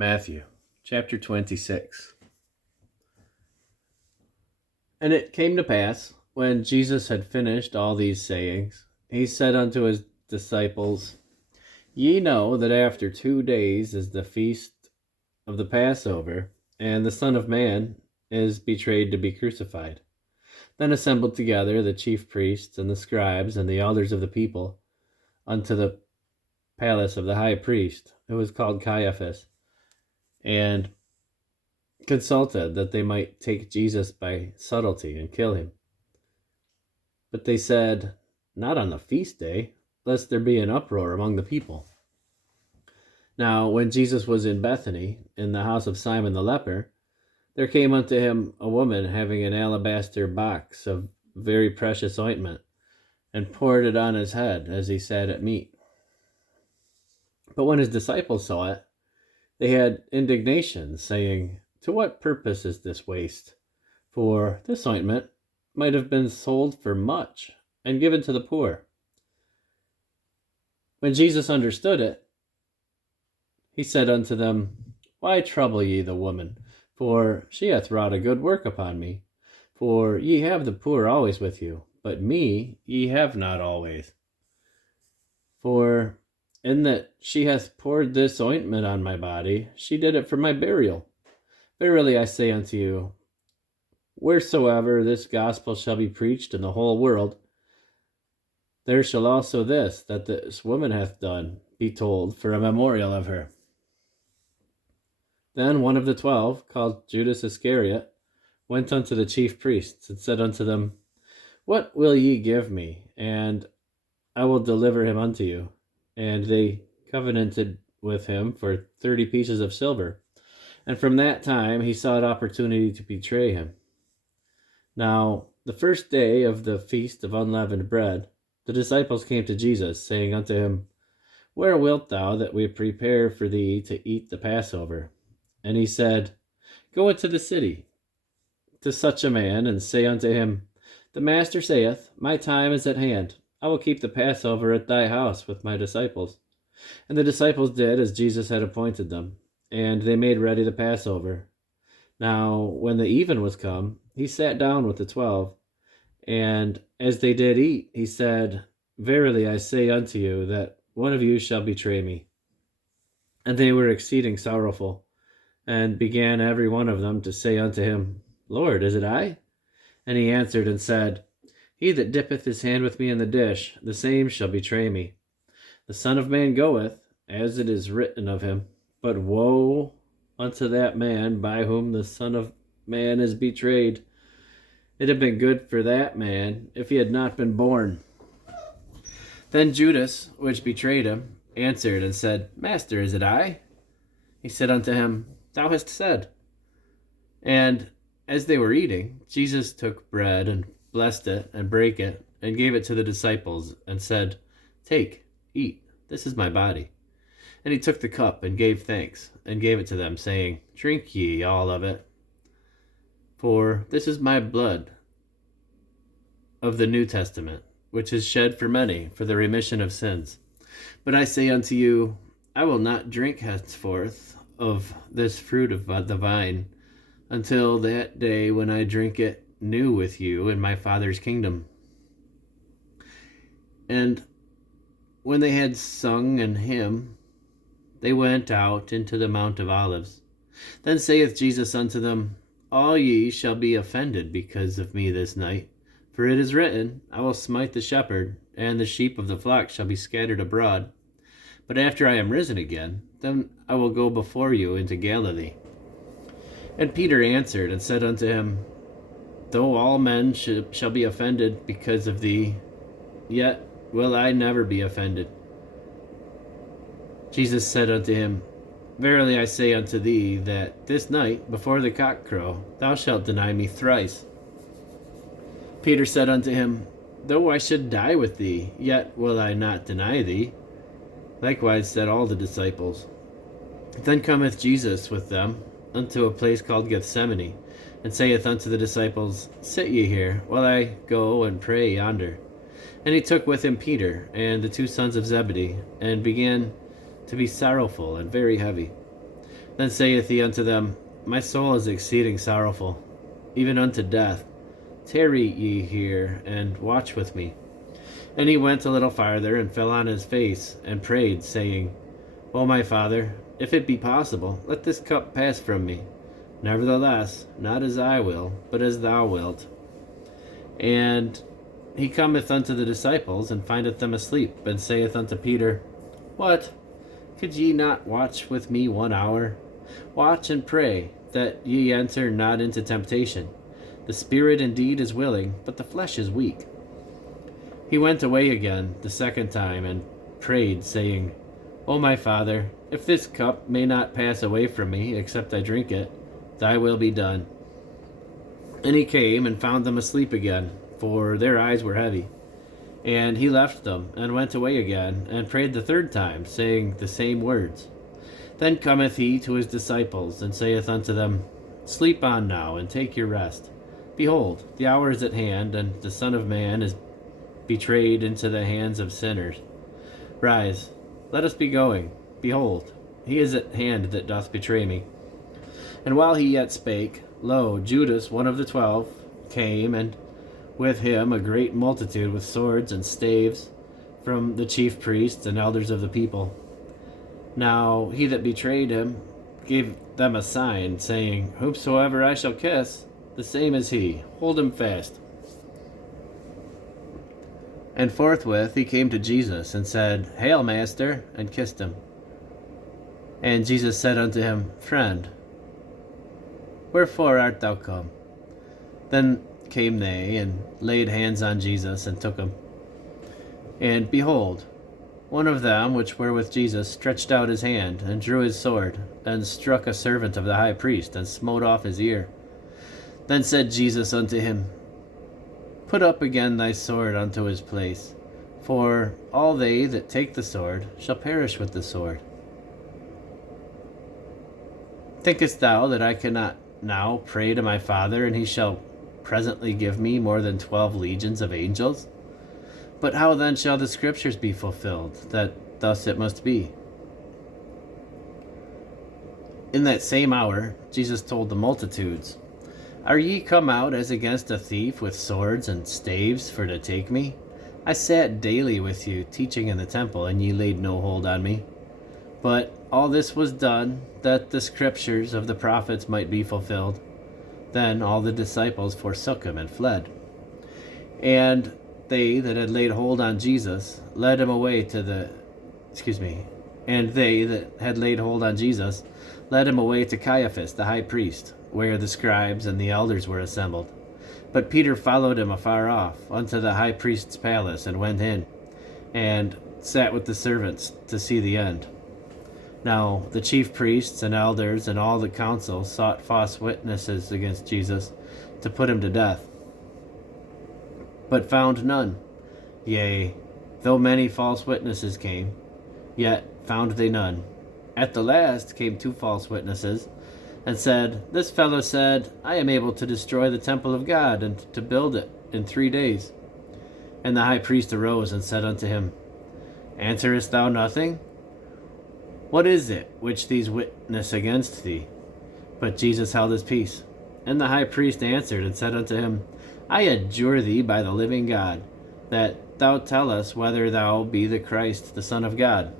Matthew chapter 26. And it came to pass, when Jesus had finished all these sayings, he said unto his disciples, Ye know that after 2 days is the feast of the Passover, and the Son of Man is betrayed to be crucified. Then assembled together the chief priests and the scribes and the elders of the people unto the palace of the high priest, who was called Caiaphas, and consulted that they might take Jesus by subtlety and kill him. But they said, Not on the feast day, lest there be an uproar among the people. Now when Jesus was in Bethany, in the house of Simon the leper, there came unto him a woman having an alabaster box of very precious ointment, and poured it on his head as he sat at meat. But when his disciples saw it, they had indignation, saying, To what purpose is this waste? For this ointment might have been sold for much, and given to the poor. When Jesus understood it, he said unto them, Why trouble ye the woman? For she hath wrought a good work upon me. For ye have the poor always with you, but me ye have not always. For in that she hath poured this ointment on my body, she did it for my burial. Verily I say unto you, wheresoever this gospel shall be preached in the whole world, there shall also this that this woman hath done be told for a memorial of her. Then one of the 12, called Judas Iscariot, went unto the chief priests, and said unto them, What will ye give me, and I will deliver him unto you? And they covenanted with him for 30 pieces of silver. And from that time he sought opportunity to betray him. Now the first day of the feast of unleavened bread, the disciples came to Jesus, saying unto him, Where wilt thou that we prepare for thee to eat the Passover? And he said, Go into the city to such a man, and say unto him, The Master saith, My time is at hand. I will keep the Passover at thy house with my disciples. And the disciples did as Jesus had appointed them, and they made ready the Passover. Now when the even was come, he sat down with the 12, and as they did eat, he said, Verily I say unto you, that one of you shall betray me. And they were exceeding sorrowful, and began every one of them to say unto him, Lord, is it I? And he answered and said, He that dippeth his hand with me in the dish, the same shall betray me. The Son of Man goeth, as it is written of him, but woe unto that man by whom the Son of Man is betrayed. It had been good for that man if he had not been born. Then Judas, which betrayed him, answered and said, Master, is it I? He said unto him, Thou hast said. And as they were eating, Jesus took bread and blessed it and brake it and gave it to the disciples and said, Take, eat, this is my body. And he took the cup and gave thanks and gave it to them, saying, Drink ye all of it, for this is my blood of the New Testament, which is shed for many for the remission of sins. But I say unto you, I will not drink henceforth of this fruit of the vine, until that day when I drink it new with you in my Father's kingdom. And when they had sung an hymn, they went out into the Mount of Olives. Then saith Jesus unto them, All ye shall be offended because of me this night. For it is written, I will smite the shepherd, and the sheep of the flock shall be scattered abroad. But after I am risen again, then I will go before you into Galilee. And Peter answered and said unto him, Though all men shall be offended because of thee, yet will I never be offended. Jesus said unto him, Verily I say unto thee, that this night, before the cock crow, thou shalt deny me thrice. Peter said unto him, Though I should die with thee, yet will I not deny thee. Likewise said all the disciples. Then cometh Jesus with them unto a place called Gethsemane, and saith unto the disciples, Sit ye here, while I go and pray yonder. And he took with him Peter and the 2 sons of Zebedee, and began to be sorrowful and very heavy. Then saith he unto them, My soul is exceeding sorrowful, even unto death. Tarry ye here, and watch with me. And he went a little farther, and fell on his face, and prayed, saying, O my Father, if it be possible, let this cup pass from me. Nevertheless, not as I will, but as thou wilt. And he cometh unto the disciples, and findeth them asleep, and saith unto Peter, What? Could ye not watch with me 1 hour? Watch and pray, that ye enter not into temptation. The spirit indeed is willing, but the flesh is weak. He went away again the second time, and prayed, saying, O my Father, if this cup may not pass away from me, except I drink it, thy will be done. And he came and found them asleep again, for their eyes were heavy. And he left them, and went away again, and prayed the third time, saying the same words. Then cometh he to his disciples, and saith unto them, Sleep on now, and take your rest. Behold, the hour is at hand, and the Son of Man is betrayed into the hands of sinners. Rise, let us be going. Behold, he is at hand that doth betray me. And while he yet spake, lo, Judas, one of the 12, came, and with him a great multitude with swords and staves from the chief priests and elders of the people. Now he that betrayed him gave them a sign, saying, Whomsoever I shall kiss, the same is he. Hold him fast. And forthwith he came to Jesus, and said, Hail, Master, and kissed him. And Jesus said unto him, Friend, wherefore art thou come? Then came they, and laid hands on Jesus, and took him. And behold, one of them which were with Jesus stretched out his hand, and drew his sword, and struck a servant of the high priest, and smote off his ear. Then said Jesus unto him, Put up again thy sword unto his place, for all they that take the sword shall perish with the sword. Thinkest thou that I cannot now pray to my Father, and he shall presently give me more than 12 legions of angels? But how then shall the scriptures be fulfilled, that thus it must be? In that same hour Jesus told the multitudes, Are ye come out as against a thief with swords and staves for to take me? I sat daily with you, teaching in the temple, and ye laid no hold on me. But all this was done, that the scriptures of the prophets might be fulfilled. Then all the disciples forsook him and fled. And they that had laid hold on Jesus led him away to Caiaphas the high priest, where the scribes and the elders were assembled. But Peter followed him afar off unto the high priest's palace, and went in, and sat with the servants to see the end. Now the chief priests and elders and all the council sought false witnesses against Jesus, to put him to death, but found none. Yea, though many false witnesses came, yet found they none. At the last came 2 false witnesses, and said, This fellow said, I am able to destroy the temple of God, and to build it in 3 days. And the high priest arose and said unto him, Answerest thou nothing? What is it which these witness against thee? But Jesus held his peace. And the high priest answered and said unto him, I adjure thee by the living God, that thou tell us whether thou be the Christ, the Son of God.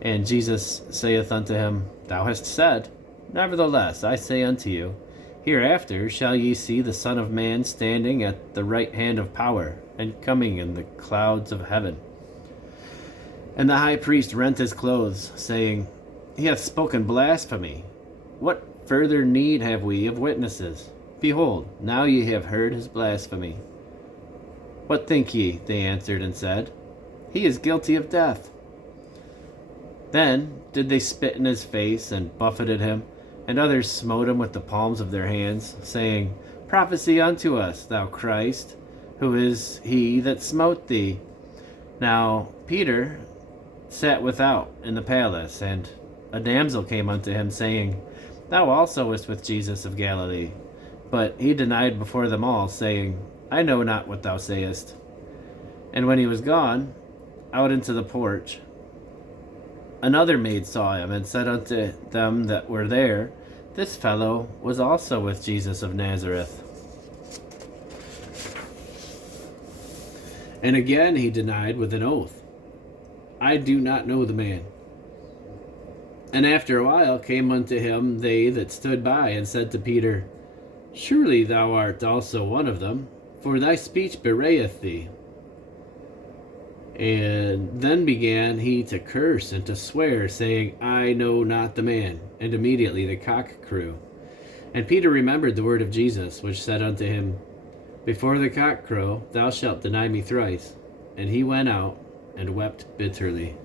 And Jesus saith unto him, Thou hast said. Nevertheless, I say unto you, hereafter shall ye see the Son of Man standing at the right hand of power, and coming in the clouds of heaven. And the high priest rent his clothes, saying, He hath spoken blasphemy. What further need have we of witnesses? Behold, now ye have heard his blasphemy. What think ye? They answered and said, He is guilty of death. Then did they spit in his face, and buffeted him, and others smote him with the palms of their hands, saying, Prophesy unto us, thou Christ, who is he that smote thee? Now Peter sat without in the palace, and a damsel came unto him, saying, Thou also wast with Jesus of Galilee. But he denied before them all, saying, I know not what thou sayest. And when he was gone out into the porch, Another maid saw him, and said unto them that were there, This fellow was also with Jesus of Nazareth. And again he denied with an oath, I do not know the man. And after a while came unto him they that stood by, and said to Peter, Surely thou art also one of them, for thy speech bewrayeth thee. And then began he to curse and to swear, saying, I know not the man. And immediately the cock crew. And Peter remembered the word of Jesus, which said unto him, Before the cock crow, thou shalt deny me thrice. And he went out and wept bitterly.